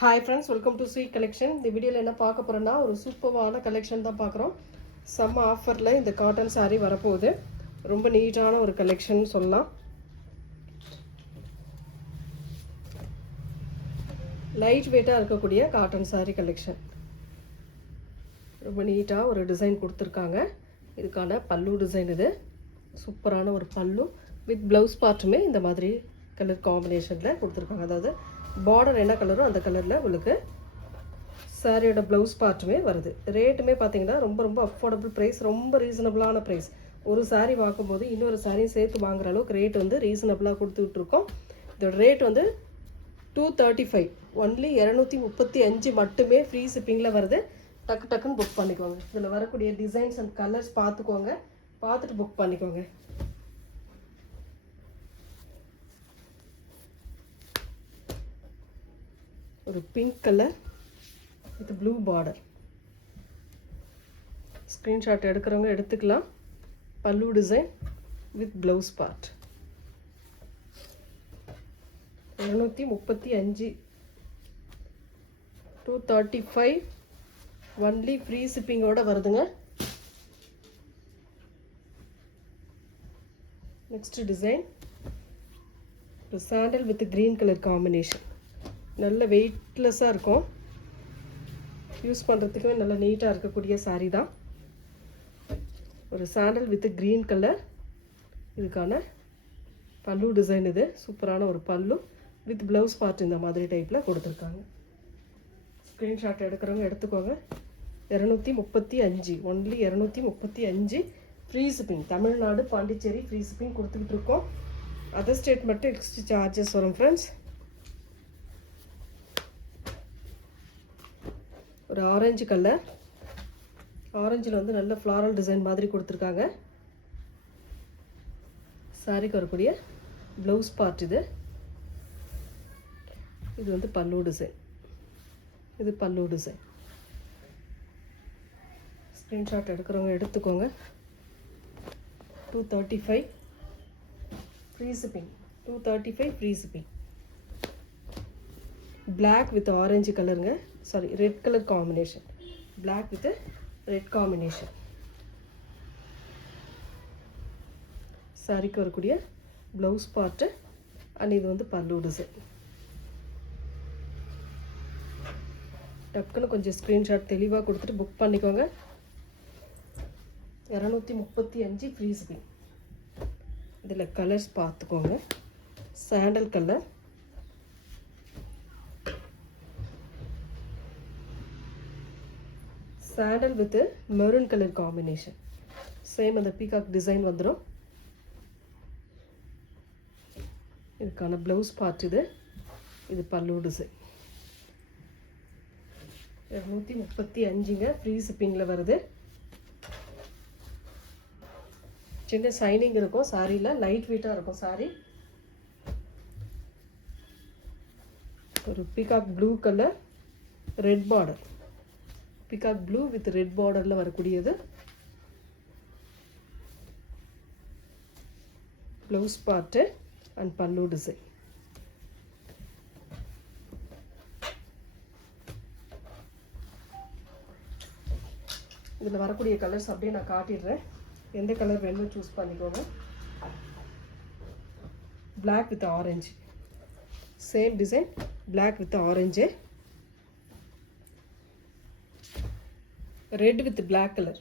Hi friends, welcome to Sweet Collection. இந்த வீடியோல என்ன பார்க்க போறோம்னா ஒரு சூப்பரான கலெக்ஷன் தான் பார்க்குறோம். செம்ம ஆஃபர்ல இந்த காட்டன் saree வரப்போகுது. ரொம்ப நீட்டான ஒரு கலெக்ஷன் சொல்லலாம். லைட் வெயிட்டா இருக்கக்கூடிய காட்டன் saree கலெக்ஷன். ரொம்ப நீட்டா ஒரு டிசைன் கொடுத்திருக்காங்க. இதுக்கான பல்லு டிசைன் இது. சூப்பரான ஒரு பல்லு வித் ப்ளவுஸ் பார்ட்டுமே இந்த மாதிரி கலர் காம்பினேஷன்ல கொடுத்திருக்காங்க. அதாவது பார்டர் என்ன கலரோ அந்த கலரில் உங்களுக்கு சாரியோட ப்ளவுஸ் பார்ட்டுமே வருது. ரேட்டுமே பார்த்தீங்கன்னா ரொம்ப அஃபோர்டபுள் ப்ரைஸ், ரொம்ப ரீசனபிளான ப்ரைஸ். ஒரு சாரீ வாங்கும்போது இன்னொரு சாரியும் சேர்த்து வாங்குற அளவுக்கு ரேட் வந்து ரீசனபிளாக கொடுத்துட்ருக்கோம். இதோட ரேட் வந்து 235, ஒன்லி 235 மட்டுமே ஃப்ரீ ஷிப்பிங்கில் வருது. டக்குன்னு புக் பண்ணிக்கோங்க. இதில் வரக்கூடிய டிசைன்ஸ் அண்ட் கலர்ஸ் பார்த்துக்கோங்க, பார்த்துட்டு புக் பண்ணிக்கோங்க. ஒரு pink colour with blue border. Screenshot எடுக்கிறவங்க எடுத்துக்கலாம். Pallu design with blouse part. 235, 235 only free ஷிப்பிங்கோட வருதுங்க. நெக்ஸ்ட் டிசைன் ஒரு sandal with green colour combination. நல்ல வெயிட்லெஸ்ஸாக இருக்கும், யூஸ் பண்ணுறதுக்குமே நல்ல நீட்டாக இருக்கக்கூடிய சாரீ தான். ஒரு சாண்டல் வித் க்ரீன் கலர். இதுக்கான பல்லு டிசைன் இது. சூப்பரான ஒரு பல்லு வித் ப்ளவுஸ் பார்ட் இந்த மாதிரி டைப்பில் கொடுத்துருக்காங்க. ஸ்க்ரீன்ஷாட் எடுக்கிறவங்க எடுத்துக்கோங்க. 235, only 235 free shipping. Tamil Nadu, Pondicherry free shipping கொடுத்துக்கிட்டு இருக்கோம். அதர் ஸ்டேட் மட்டும் எக்ஸ்ட்ரா சார்ஜஸ் வரும் ஃப்ரெண்ட்ஸ். ஒரு ஆரஞ்சு கலர். ஆரஞ்சில் வந்து நல்ல ஃப்ளாரல் டிசைன் மாதிரி கொடுத்துருக்காங்க. சாரிக்கு வரக்கூடிய ப்ளவுஸ் பார்ட் இது. இது வந்து பல்லு டிசைன். இது பல்லு டிசைன். ஸ்க்ரீன்ஷாட் எடுக்கிறவங்க எடுத்துக்கோங்க. 235 free shipping. 235 free shipping. Black with orange கலருங்க. Sorry, red colour combination. Black with red combination. சாரிக்கு வரக்கூடிய ப்ளவுஸ் பார்ட்டு அண்ட் இது வந்து பல்லு டிசைன். டக்குன்னு கொஞ்சம் ஸ்க்ரீன்ஷாட் தெளிவாக கொடுத்துட்டு புக் பண்ணிக்கோங்க. 235 ஃப்ரீ ஷிப்பிங். இதில் கலர்ஸ் பார்த்துக்கோங்க. Sandal colour, sandal with maroon colour combination. Same அந்த பீகாக் டிசைன் வந்துடும். இதுக்கான ப்ளவுஸ் பார்ட் இது. இது பல்லு டிசைன். 235ங்க ஃப்ரீ ஷிப்பிங்கில் வருது. சின்ன ஷைனிங் இருக்கும் சாரியில், லைட் வெயிட்டாக இருக்கும் சாரி. ஒரு peacock blue colour, red border. Peacock blue with red பார்டரில் வரக்கூடியது. Blouse part and pallu design. இதில் வரக்கூடிய கலர்ஸ் அப்படியே நான் காட்டிடுறேன். எந்த கலர் வேணுமோ சூஸ் பண்ணிக்கோங்க. Black with orange. Same design, Black with orange. Red with black colour.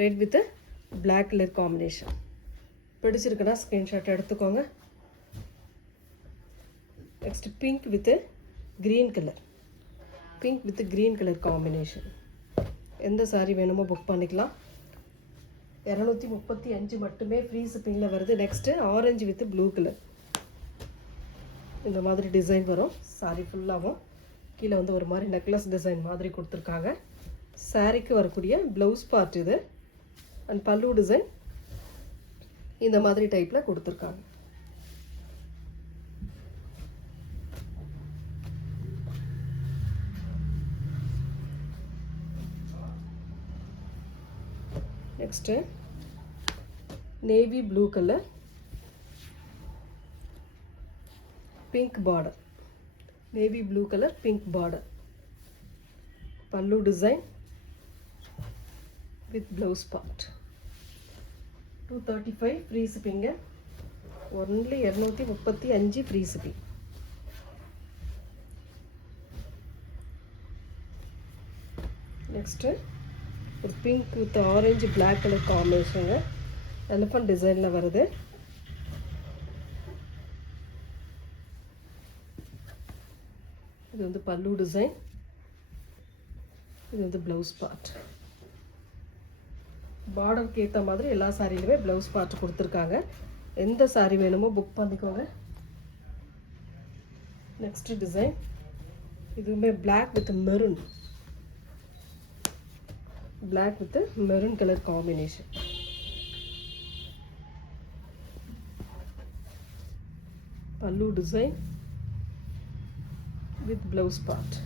Red with black colour combination. பிடிச்சிருக்குன்னா ஸ்க்ரீன்ஷாட் எடுத்துக்கோங்க. Next pink with green colour. Pink with green colour combination. எந்த சாரீ வேணுமோ book பண்ணிக்கலாம். 235 மட்டுமே free ஷிப்பிங்கில் வருது. Next orange with blue colour. இந்த மாதிரி design வரும் சாரீ ஃபுல்லாகவும். கீழே வந்து ஒரு மாதிரி நெக்லஸ் டிசைன் மாதிரி கொடுத்துருக்காங்க. சாரிக்கு வரக்கூடிய ப்ளவுஸ் பார்ட் இது அண்ட் பல்லு டிசைன் இந்த மாதிரி டைப்பில் கொடுத்துருக்காங்க. Next navy blue colour, pink border. Navy blue colour pink border. Pallu design with blouse part. 235 free shipping. Only 235 free shipping. Next ஒரு pink with orange black colour காம்பினேஷனுங்க. எலிஃபண்ட் டிசைனில் வருது. இது வந்து பல்லு டிசைன். இது வந்து ப்ளவுஸ் பார்ட். பார்டருக்கு ஏற்ற மாதிரி எல்லா சாரியிலுமே ப்ளவுஸ் பார்ட் கொடுத்துருக்காங்க. எந்த சாரி வேணுமோ புக் பண்ணிக்கோங்க. நெக்ஸ்ட் டிசைன் இதுவுமே black with maroon. Black with maroon colour combination. Pallu design with blouse part.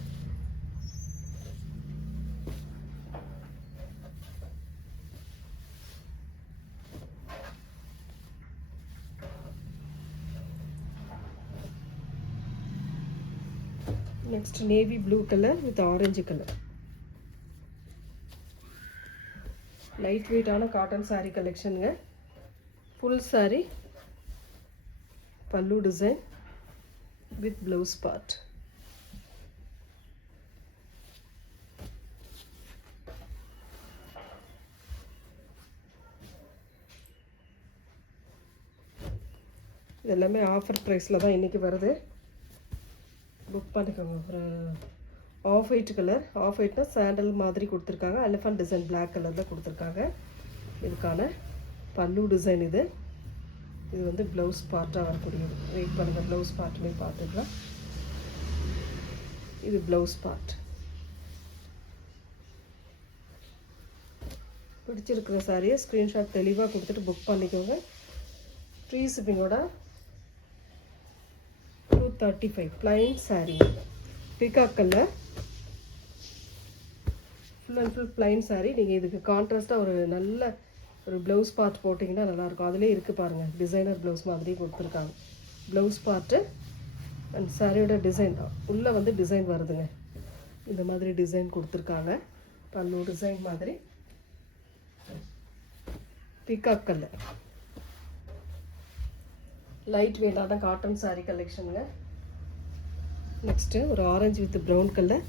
Next navy blue colour with orange colour. Light வெயிட்டான காட்டன் சாரீ கலெக்ஷனுங்க. Full sari pallu design with blouse part. இது எல்லாமே offer ப்ரைஸில் தான் இன்றைக்கி வருது. புக் பண்ணிக்கோங்க. ஒரு ஆஃப் ஒயிட் கலர். ஆஃப் ஒயிட்னா சாண்டல் மாதிரி கொடுத்துருக்காங்க. எலிஃபண்ட் டிசைன் பிளாக் கலரில் கொடுத்துருக்காங்க. இதுக்கான பல்லு டிசைன் இது. இது வந்து ப்ளவுஸ் பார்ட்டாக வரக்கூடியது. வெயிட் பண்ணுங்கள், ப்ளவுஸ் பார்ட்டுமே பார்த்துக்கலாம். இது ப்ளவுஸ் பார்ட். பிடிச்சிருக்கிற சாரியை ஸ்க்ரீன்ஷாட் தெளிவாக கொடுத்துட்டு புக் பண்ணிக்கோங்க. ஃப்ரீ ஷிப்பிங்கோட 235 plain sari. Peacock colour full and full plain sari. நீங்கள் இதுக்கு கான்ட்ராஸ்ட்டாக ஒரு நல்ல ஒரு ப்ளவுஸ் பார்ட் போட்டிங்கன்னா நல்லாயிருக்கும். அதிலே இருக்குது பாருங்கள், டிசைனர் ப்ளவுஸ் மாதிரி கொடுத்துருக்காங்க. ப்ளவுஸ் பார்ட்டு அண்ட் சாரியோட டிசைன் தான் உள்ளே வந்து டிசைன் வருதுங்க. இந்த மாதிரி டிசைன் கொடுத்துருக்காங்க. பல்லு டிசைன் மாதிரி பீகாக் கலர். லைட் வெயிட்டான காட்டன் சாரீ கலெக்ஷனுங்க. நெக்ஸ்ட்டு ஒரு orange with brown colour.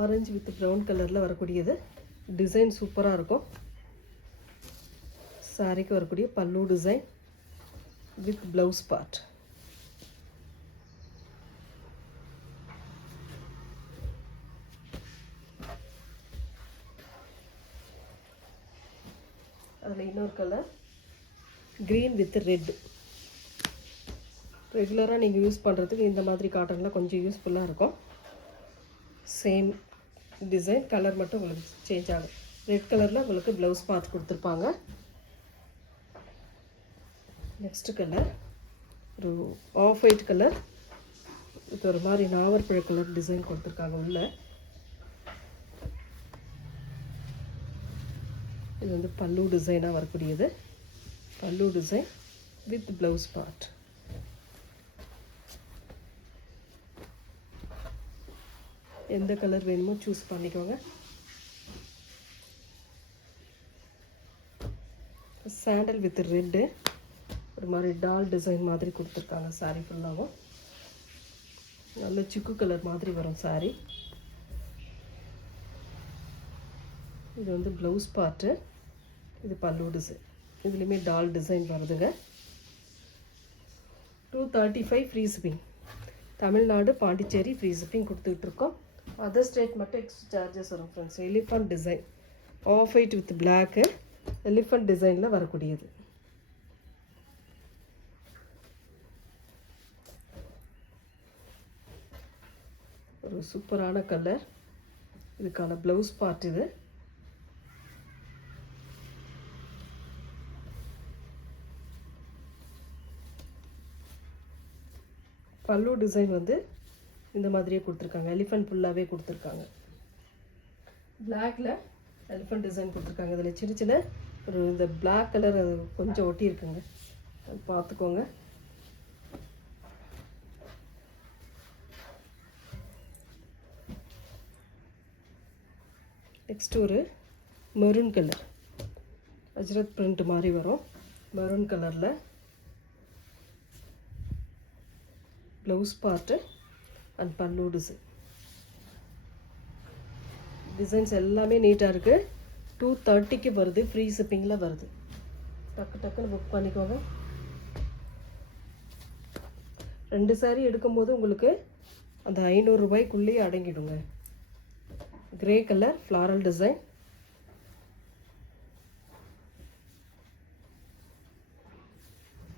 Orange with brown கலரில் வரக்கூடியது. டிசைன் சூப்பராக இருக்கும். சாரிக்கு வரக்கூடிய பல்லு டிசைன் வித் ப்ளவுஸ் பார்ட். அதில் இன்னொரு கலர் க்ரீன் வித் ரெட். ரெகுலராக நீங்கள் யூஸ் பண்ணுறதுக்கு இந்த மாதிரி காட்டனில் கொஞ்சம் யூஸ்ஃபுல்லாக இருக்கும். சேம் டிசைன், கலர் மட்டும் உங்களுக்கு சேஞ்ச் ஆகும். ரெட் கலரில் உங்களுக்கு ப்ளவுஸ் பார்த்து கொடுத்துருப்பாங்க. நெக்ஸ்ட் கலர் ஒரு ஆஃப் ஒயிட் கலர். இது ஒரு மாதிரி நாவற்பழ கலர் டிசைன் கொடுத்துருக்காங்க உள்ள. இது வந்து பல்லு டிசைனாக வரக்கூடியது. பல்லு டிசைன் வித் ப்ளவுஸ் பார்ட். எந்த கலர் வேணுமோ சூஸ் பண்ணிக்கோங்க. Sandal with red. ஒரு மாதிரி டால் டிசைன் மாதிரி கொடுத்துருக்காங்க. சாரீ ஃபுல்லாகவும் நல்ல சிக்கு கலர் மாதிரி வரும் சாரீ. இது வந்து ப்ளவுஸ் பார்ட்டு. இது பல்லு டிசைன். இதுலேயுமே டால் டிசைன் வருதுங்க. 235 free shipping. Tamil Nadu Pondicherry free shipping கொடுத்துட்ருக்கோம். அதர் ஸ்டேட் மட்டும் எக்ஸ்ட்ரா சார்ஜஸ் வரும் friends. Elephant design off white with black. Elephant டிசைனில் வரக்கூடியது. ஒரு சூப்பரான கலர். இதுக்கான ப்ளவுஸ் பார்ட் இது. பல்லு டிசைன் வந்து இந்த மாதிரியே கொடுத்துருக்காங்க. எலிஃபண்ட் ஃபுல்லாகவே கொடுத்துருக்காங்க. பிளாக்ல எலிஃபண்ட் டிசைன் கொடுத்துருக்காங்க. இதில் சின்ன சின்ன ஒரு இந்த பிளாக் கலர் அது கொஞ்சம் ஒட்டி இருக்குங்க, அது பார்த்துக்கோங்க. நெக்ஸ்ட் ஒரு மெரூன் கலர் அஜ்ரத் பிரிண்ட் மாதிரி வரும். மெரூன் கலரில் ப்ளவுஸ் பார்ட்டு அண்ட் பல்லு டிசைன்ஸ் எல்லாமே நீட்டாக இருக்குது. 230க்கு வருது, ஃப்ரீ ஷிப்பிங்கில் வருது. டக்குன்னு புக் பண்ணிக்கோங்க. 2 saree எடுக்கும்போது உங்களுக்கு அந்த 500 ரூபாய்க்குள்ளேயே அடங்கிடுங்க. கிரே கலர் ஃப்ளாரல் டிசைன்,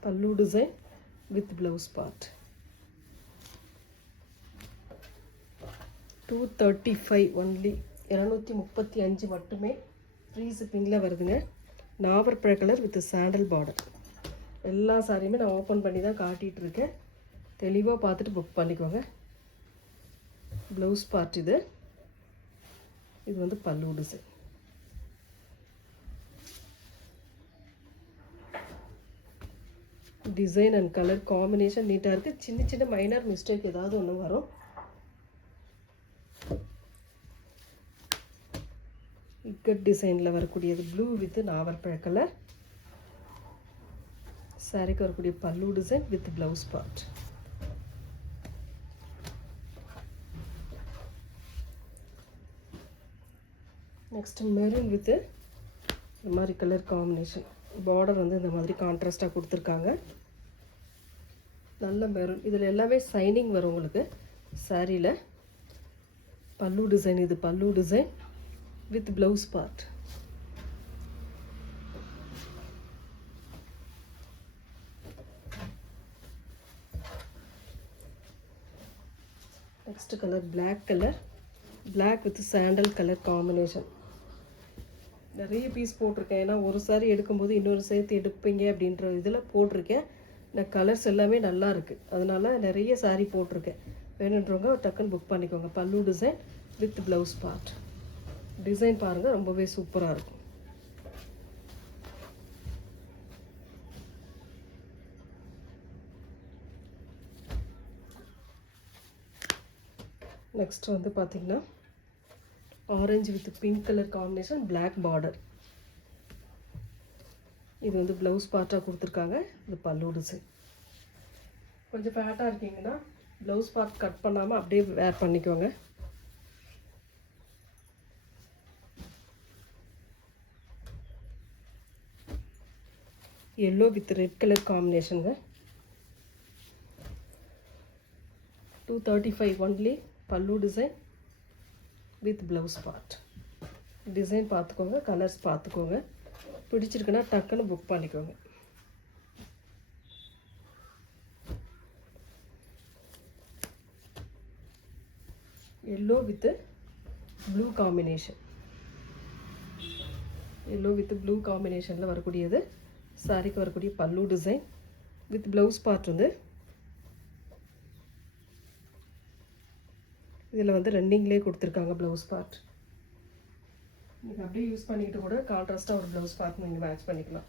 பல்லு design with blouse part. 235 only, 235 மட்டுமே, ஃப்ரீ ஷிப்பிங்கில் வருதுங்க. நாவற்பழ கலர் வித் சாண்டல் பார்டர். எல்லா சாரியுமே நான் ஓப்பன் பண்ணி தான் காட்டிகிட்ருக்கேன். தெளிவாக பார்த்துட்டு புக் பண்ணிக்கோங்க. ப்ளவுஸ் பார்ட் இது வந்து பல்லு design. Design and colour combination நீட்டாக இருக்குது. சின்ன மைனர் மிஸ்டேக் ஏதாவது ஒன்று வரும். இக்கட் டிசைனில் வரக்கூடியது ப்ளூ வித் நாவற்பழ கலர். சாரிக்கு வரக்கூடிய பல்லு design with blouse part. Next maroon with இந்த மாதிரி கலர் காம்பினேஷன். பார்டர் வந்து இந்த மாதிரி கான்ட்ராஸ்டாக கொடுத்துருக்காங்க. நல்ல மெரூன். இதில் எல்லாமே சைனிங் வரும் உங்களுக்கு சாரியில். பல்லு டிசைன், இது pallu design with blouse part. Next colour black colour, black with sandal colour combination. நிறைய பீஸ் போட்டிருக்கேன், ஏன்னா ஒரு சாரி எடுக்கும்போது இன்னொரு சேர்த்து எடுப்பீங்க அப்படின்ற இதில் போட்டிருக்கேன். இந்த கலர்ஸ் எல்லாமே நல்லா இருக்குது, அதனால நிறைய சாரி போட்டிருக்கேன். வேணுன்றவங்க டக்குன்னு புக் பண்ணிக்கோங்க. Pallu design with blouse part. Design பாருங்கள், ரொம்பவே சூப்பராக இருக்கும். நெக்ஸ்ட் வந்து பார்த்திங்கன்னா orange with pink colour combination, black border. இது வந்து ப்ளவுஸ் பார்ட்டாக கொடுத்துருக்காங்க. இது பல்லு டிசைன். கொஞ்சம் ஃபேட்டாக இருக்கீங்கன்னா ப்ளவுஸ் பார்ட் கட் பண்ணாமல் அப்படியே வேர் பண்ணிக்கோங்க. எல்லோ வித் ரெட் கலர் காம்பினேஷனுங்க. 235 only. Pallu design with blouse part. Design பார்த்துக்கோங்க, கலர்ஸ் பார்த்துக்கோங்க. பிடிச்சிருக்குன்னா டக்குன்னு புக் பண்ணிக்கோங்க. Yellow with blue combination. Yellow with blue காம்பினேஷனில் வரக்கூடியது சாரிக்கு வரக்கூடிய பல்லு டிசைன் வித் ப்ளவுஸ் பார்ட். வந்து இதில் வந்து ரன்னிங்லேயே கொடுத்துருக்காங்க ப்ளவுஸ் பார்ட். நீங்கள் அப்படியே யூஸ் பண்ணிக்கிட்டு கூட கான்ட்ராஸ்ட்டாக ஒரு ப்ளவுஸ் பார்ட் நீங்கள் மேட்ச் பண்ணிக்கலாம்.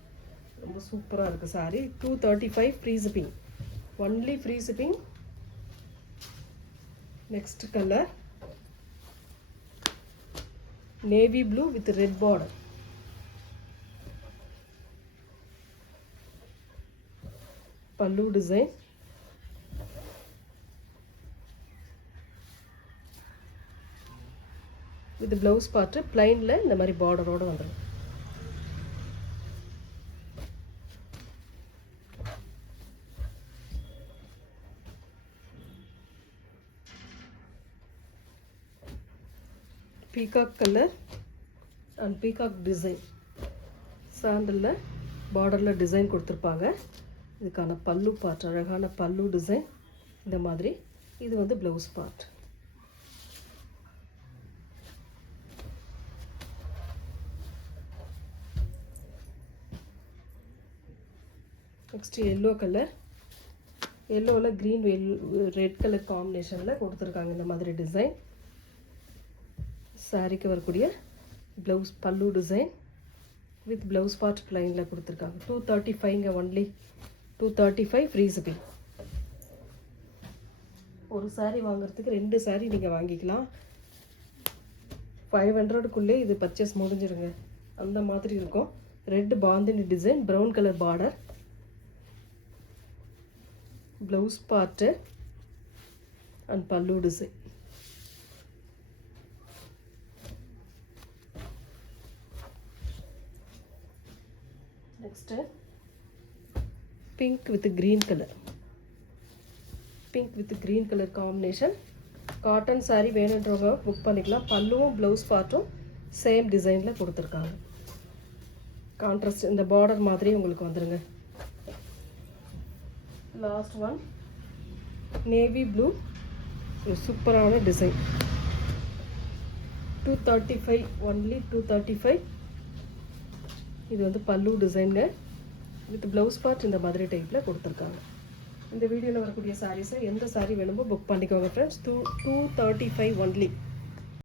ரொம்ப சூப்பராக இருக்குது sari. 235 free shipping, only free shipping. Next colour navy blue with red border. Pallu design with blouse part பிளைனில் இந்த மாதிரி பார்டரோடு வந்துடும். Peacock colour and peacock design. சாண்டலில் பார்டரில் டிசைன் கொடுத்துருப்பாங்க. இதுக்கான பல்லு பார்ட், அழகான பல்லு டிசைன் இந்த மாதிரி. இது வந்து blouse part. Next yellow colour. எல்லோவில் க்ரீன் ரெட் கலர் காம்பினேஷனில் கொடுத்துருக்காங்க இந்த மாதிரி டிசைன். சாரிக்கு வரக்கூடிய blouse pallu design with blouse part பிளைனில் கொடுத்துருக்காங்க. 235 ஒன்லி. 235 free shipping. ஒரு சாரீ வாங்குறதுக்கு 2 சாரீ நீங்கள் வாங்கிக்கலாம். 500க்குள்ளே இது பர்ச்சேஸ் முடிஞ்சிருங்க. அந்த மாதிரி இருக்கும். Red bandhani design, brown colour border, blouse part and pallu design. Next pink with green colour, pink with green colour combination. Cotton sari வேணுன்றவங்க புக் பண்ணிக்கலாம். பல்லுவும் ப்ளவுஸ் பார்ட்டும் சேம் டிசைனில் கொடுத்துருக்காங்க. கான்ட்ராஸ்ட் இந்த பார்டர் மாதிரி உங்களுக்கு வந்துடுங்க. லாஸ்ட் ஒன் நேவி ப்ளூ, ஒரு சூப்பரான டிசைன். 235 ஒன்லி 235. இது வந்து பல்லு டிசைனுங்க வித் ப்ளவுஸ் பார்ட் இந்த மாதிரி டைப்பில் கொடுத்துருக்காங்க. இந்த வீடியோவில் வரக்கூடிய சாரீஸை எந்த சாரீ வேணுமோ புக் பண்ணிக்கோங்க ஃப்ரெண்ட்ஸ். 235 ஒன்லி.